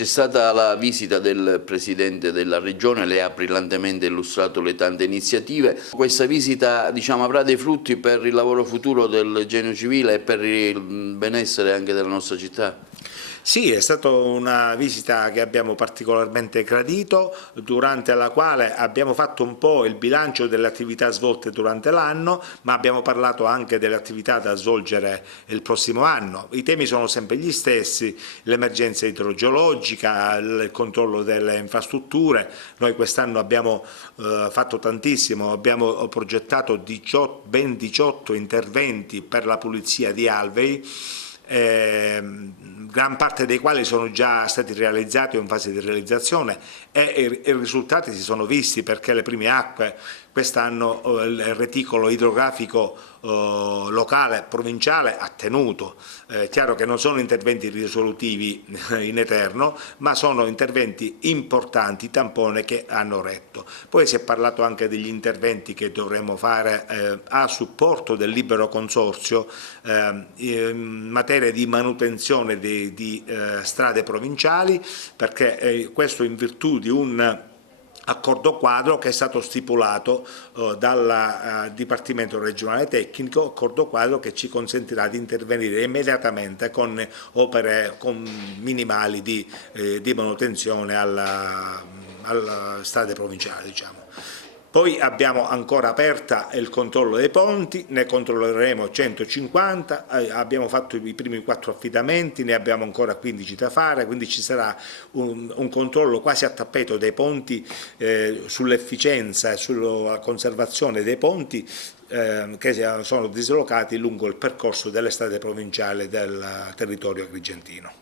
C'è stata la visita del Presidente della Regione, lei ha brillantemente illustrato le tante iniziative. Questa visita, diciamo, avrà dei frutti per il lavoro futuro del Genio Civile e per il benessere anche della nostra città? Sì, è stata una visita che abbiamo particolarmente gradito, durante la quale abbiamo fatto un po' il bilancio delle attività svolte durante l'anno, ma abbiamo parlato anche delle attività da svolgere il prossimo anno. I temi sono sempre gli stessi: l'emergenza idrogeologica, il controllo delle infrastrutture. Noi quest'anno abbiamo fatto tantissimo, abbiamo progettato ben 18 interventi per la pulizia di alvei, gran parte dei quali sono già stati realizzati o in fase di realizzazione, e i risultati si sono visti, perché le prime acque quest'anno il reticolo idrografico locale, provinciale, ha tenuto. È chiaro che non sono interventi risolutivi in eterno, ma sono interventi importanti, tampone, che hanno retto. Poi si è parlato anche degli interventi che dovremo fare a supporto del libero consorzio in materia di manutenzione di strade provinciali, perché questo in virtù di un accordo quadro che è stato stipulato dal Dipartimento Regionale Tecnico, accordo quadro che ci consentirà di intervenire immediatamente con opere minimali di manutenzione alle strade provinciali, diciamo. Poi abbiamo ancora aperta il controllo dei ponti, ne controlleremo 150, abbiamo fatto i primi 4 affidamenti, ne abbiamo ancora 15 da fare, quindi ci sarà un controllo quasi a tappeto dei ponti, sull'efficienza e sulla conservazione dei ponti che sono dislocati lungo il percorso delle strade provinciali del territorio agrigentino.